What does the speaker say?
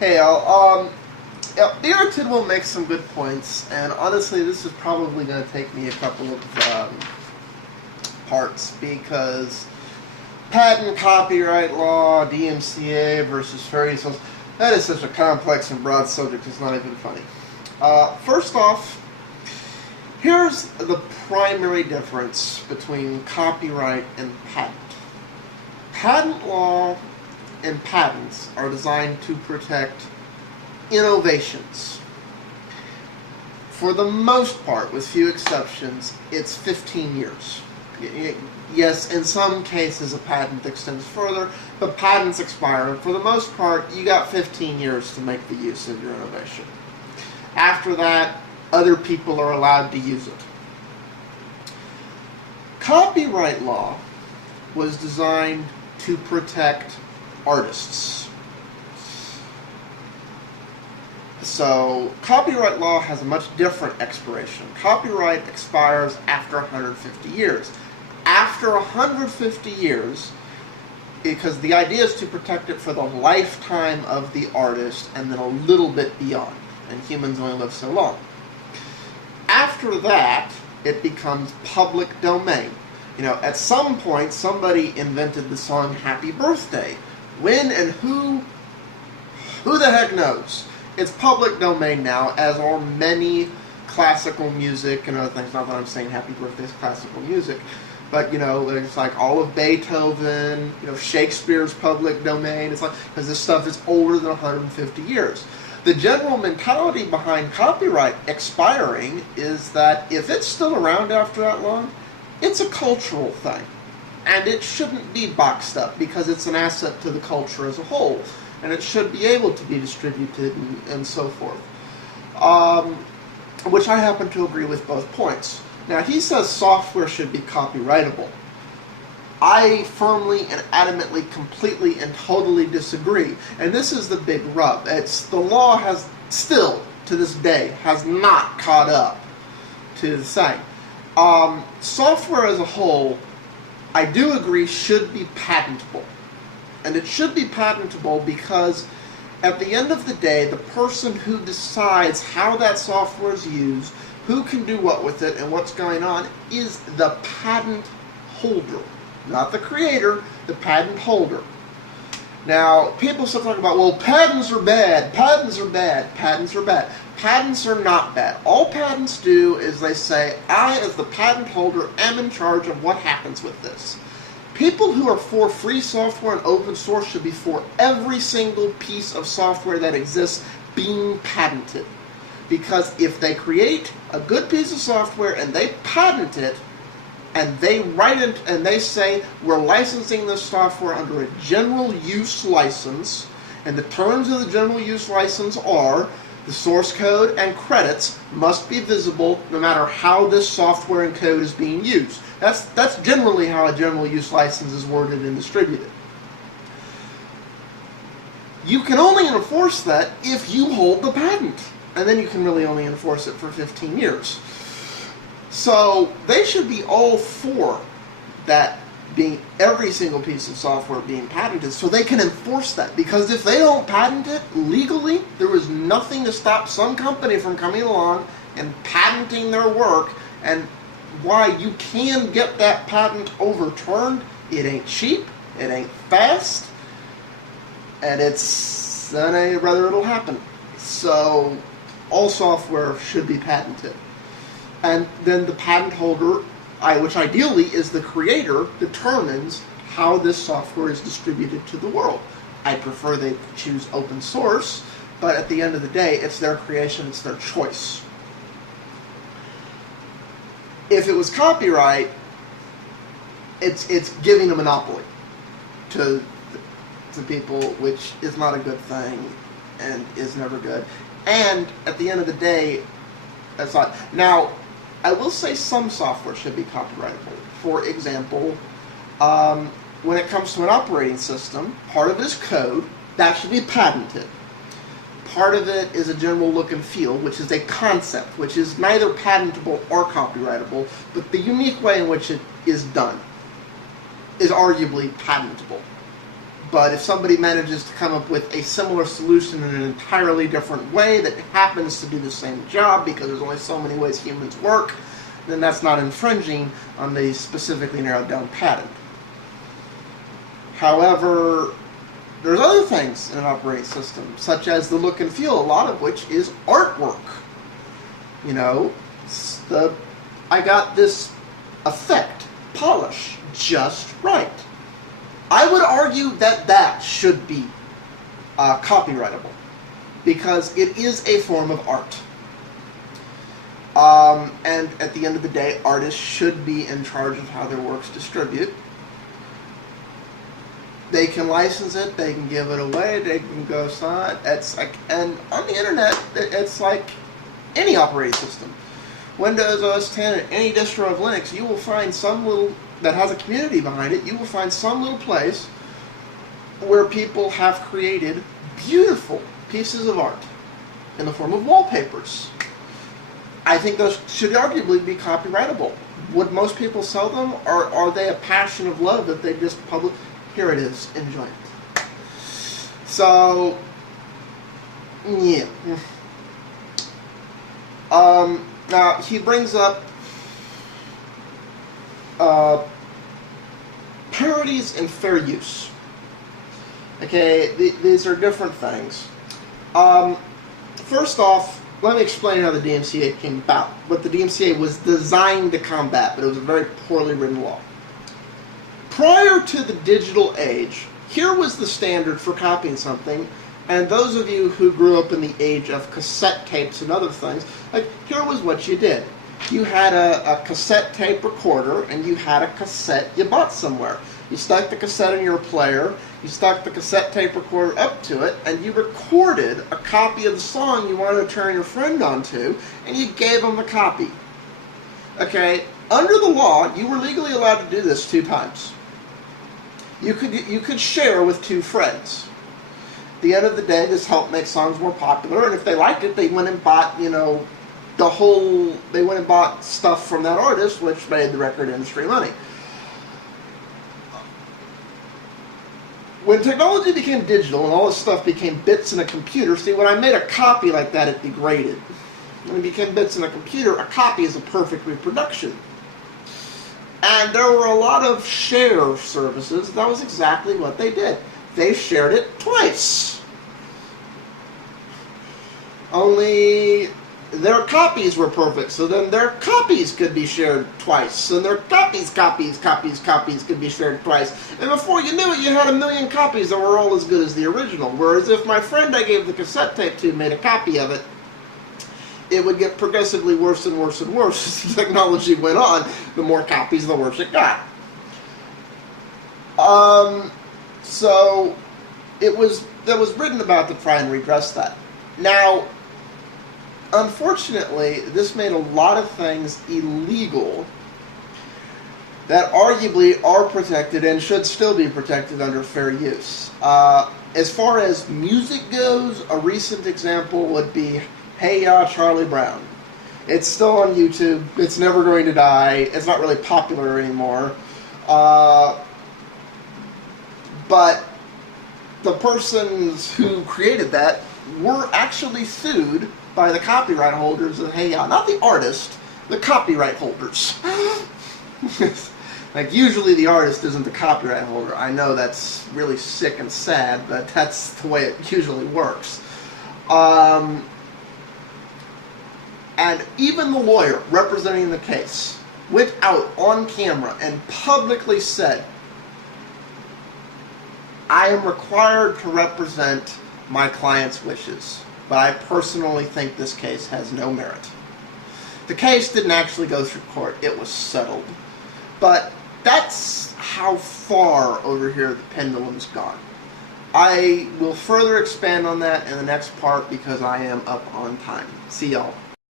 Hey, Irrited will make some good points, and honestly, this is probably going to take me a couple of parts because patent, copyright law, DMCA versus fairy tales, that is such a complex and broad subject, it's not even funny. First off, here's the primary difference between copyright and patent. Patent law and patents are designed to protect innovations. For the most part, with few exceptions, it's 15 years. Yes, in some cases a patent extends further, but patents expire, and for the most part, you got 15 years to make the use of your innovation. After that, other people are allowed to use it. Copyright law was designed to protect artists. So, copyright law has a much different expiration. Copyright expires after 150 years. After 150 years, because the idea is to protect it for the lifetime of the artist and then a little bit beyond, and humans only live so long. After that, it becomes public domain. You know, at some point, somebody invented the song Happy Birthday. When and who the heck knows? It's public domain now, as are many classical music and other things. Not that I'm saying Happy Birthday is classical music, but, you know, it's like all of Beethoven, you know, Shakespeare's public domain. It's like, because this stuff is older than 150 years. The general mentality behind copyright expiring is that if it's still around after that long, it's a cultural thing. And it shouldn't be boxed up because it's an asset to the culture as a whole. And it should be able to be distributed and so forth. Which I happen to agree with both points. Now, he says software should be copyrightable. I firmly and adamantly, completely and totally disagree. And this is the big rub. The law has still, to this day, has not caught up to the same. Software as a whole, I do agree, should be patentable. And it should be patentable because at the end of the day, the person who decides how that software is used, who can do what with it, and what's going on, is the patent holder. Not the creator, the patent holder. Now, people still talk about, well, patents are bad, patents are bad, patents are bad. Patents are not bad. All patents do is they say, I, as the patent holder, am in charge of what happens with this. People who are for free software and open source should be for every single piece of software that exists being patented. Because if they create a good piece of software and they patent it, and they write it and they say, we're licensing this software under a general use license, and the terms of the general use license are the source code and credits must be visible no matter how this software and code is being used. That's generally how a general use license is worded and distributed. You can only enforce that if you hold the patent, and then you can really only enforce it for 15 years. So they should be all for that being every single piece of software being patented so they can enforce that. Because if they don't patent it legally, there is nothing to stop some company from coming along and patenting their work. And why you can get that patent overturned, it ain't cheap, it ain't fast, and rather it'll happen. So all software should be patented. And then the patent holder, which ideally is the creator, determines how this software is distributed to the world. I prefer they choose open source, but at the end of the day, it's their creation, it's their choice. If it was copyright, it's giving a monopoly to people, which is not a good thing and is never good. And at the end of the day, that's not. Now, I will say some software should be copyrightable. For example, when it comes to an operating system, part of it is code, that should be patented. Part of it is a general look and feel, which is a concept, which is neither patentable or copyrightable, but the unique way in which it is done is arguably patentable. But if somebody manages to come up with a similar solution in an entirely different way that happens to do the same job, because there's only so many ways humans work, then that's not infringing on the specifically narrowed down patent. However, there's other things in an operating system, such as the look and feel, a lot of which is artwork. You know, I got this effect, polish, just right. I would argue that that should be copyrightable, because it is a form of art. And at the end of the day, artists should be in charge of how their works distribute. They can license it, they can give it away, they can go sign. It's like, and on the internet, it's like any operating system. Windows OS 10 and any distro of Linux, you will find some little, that has a community behind it, you will find some little place where people have created beautiful pieces of art in the form of wallpapers. I think those should arguably be copyrightable. Would most people sell them, or are they a passion of love that they just publish? Here it is, enjoy it. So, yeah. Now, he brings up parodies and fair use. Okay, these are different things. First off, let me explain how the DMCA came about. What the DMCA was designed to combat, but it was a very poorly written law. Prior to the digital age, here was the standard for copying something, and those of you who grew up in the age of cassette tapes and other things, like, here was what you did. You had a cassette tape recorder, and you had a cassette you bought somewhere. You stuck the cassette in your player, you stuck the cassette tape recorder up to it, and you recorded a copy of the song you wanted to turn your friend onto, and you gave them the copy. Okay, under the law, you were legally allowed to do this 2 times. You could share with 2 friends. At the end of the day, this helped make songs more popular, and if they liked it, they went and bought, you know, they went and bought stuff from that artist, which made the record industry money. When technology became digital and all this stuff became bits in a computer, see, when I made a copy like that, it degraded. When it became bits in a computer, a copy is a perfect reproduction. And there were a lot of share services. That was exactly what they did. They shared it twice. Only their copies were perfect, so then their copies could be shared twice. And their copies could be shared twice. And before you knew it, you had 1 million copies that were all as good as the original. Whereas if my friend I gave the cassette tape to made a copy of it, it would get progressively worse and worse and worse as the technology went on. The more copies, the worse it got. So that was written about to try and redress that. Now, unfortunately, this made a lot of things illegal that arguably are protected and should still be protected under fair use. As far as music goes, a recent example would be Hey Ya, Charlie Brown. It's still on YouTube. It's never going to die. It's not really popular anymore. But the persons who created that were actually sued by the copyright holders of Hey Ya. Not the artist, the copyright holders. Like, usually the artist isn't the copyright holder. I know that's really sick and sad, but that's the way it usually works. And even the lawyer representing the case went out on camera and publicly said, I am required to represent my client's wishes, but I personally think this case has no merit. The case didn't actually go through court. It was settled. But that's how far over here the pendulum's gone. I will further expand on that in the next part because I am up on time. See y'all.